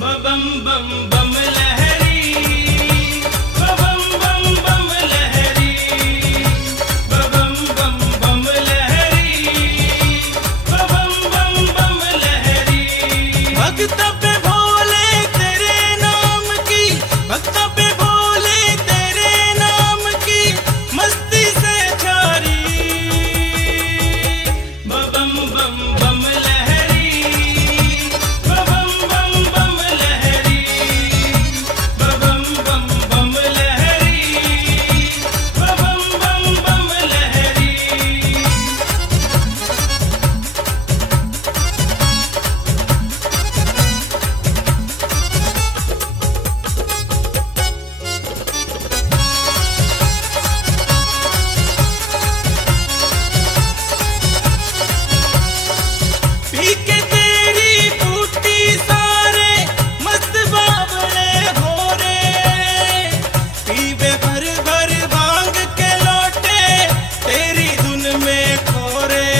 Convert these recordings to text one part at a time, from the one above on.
बम बम बम लहरी, बम बम बम लहरी, बम बम बम लहरी, बम बम बम लहरी। भक्त पे भोले तेरे नाम की, भक्त पे भोले तेरे नाम की मस्ती से छारी। बम बम बम लहरी, बम बम बम लहरी, बम बम बम लहरी, बम बम बम लहरी। पी के तेरी बूटी सारे मस्त बाबले हो रे, पीवे भर भर भांग के लोटे तेरी धुन में खो रे,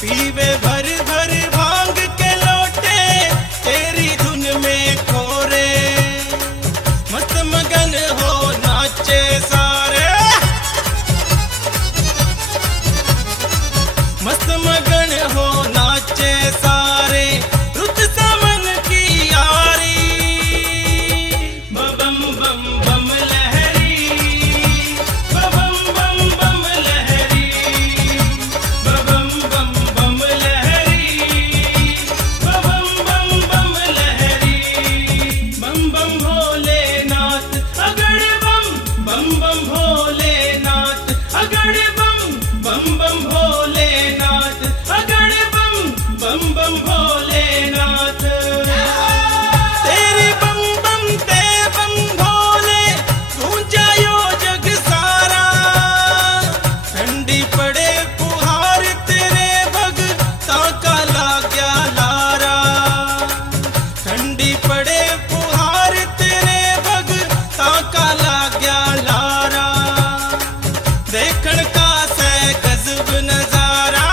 पीवे भर भर भांग के लोटे तेरी धुन में खो रे। मस्त मगन हो नाचे सारे, मस्त मगन हो नाचे सारे, रुत सावन की यारी। बम बम बम लहरी, बम बम बम लहरी, बम बम बम लहरी, बम बम बम लहरी। बम बम भोलेनाथ अगड़ बम बम भोलेनाथ अगड़ बम बम भोलेनाथ अगड़ बम बम भोलेनाथ। तेरी बम बम ते बम भोले गूंजा यो जग सारा, ठंडी पड़े पुहार तेरे भगता का लाग्या लारा, ठंडी पड़े पुहार तेरे भगता का लाग्या लारा। देखण का से गजब नजारा,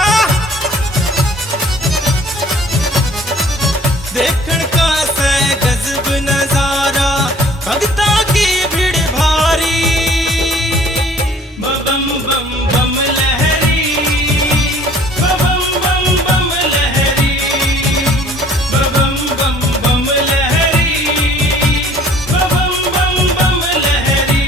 देखण का से गजब नजारा, भगता की भीड़ भारी। बम बम बम लहरी, बम बम बम लहरी, बम बम बम लहरी, बम बम बम लहरी।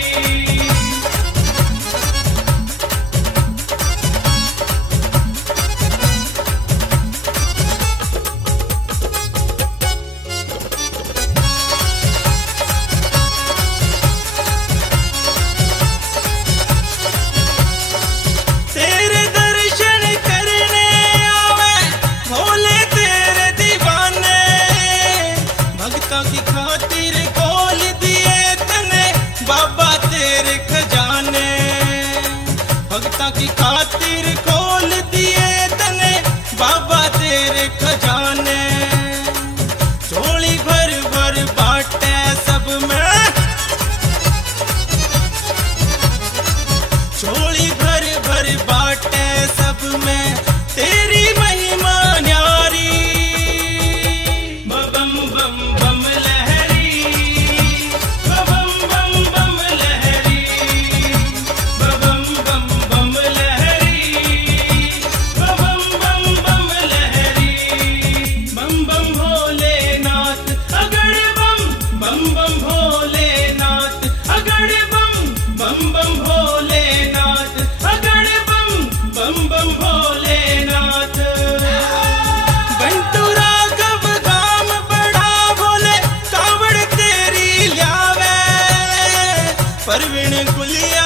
तेरे दर्शन करने आवे भोले तेरे दीवाने, भक्तों की खातिर खोल दिए तने बाबा तेरे खजाने, भक्तों की खातिर खोल दिए तने बाबा तेरे खजाने। झोली भर भर बाटे सब में, झोली भर भर बाटे सब में तेरी महिमा न्यारी। बम बम बम लहरी, बम बम बम लहरी, बम बम बम लहरी, बम बम बम लहरी। बम बम भोलेनाथ अगड़ बम बम भोलेनाथ अगड़ बम बम भोलेनाथ अगड़ बम बम भोलेनाथ। बंटू राघव गाम बड़ा भोले कावड़ तेरी ल्यावे, परवीन गुलिया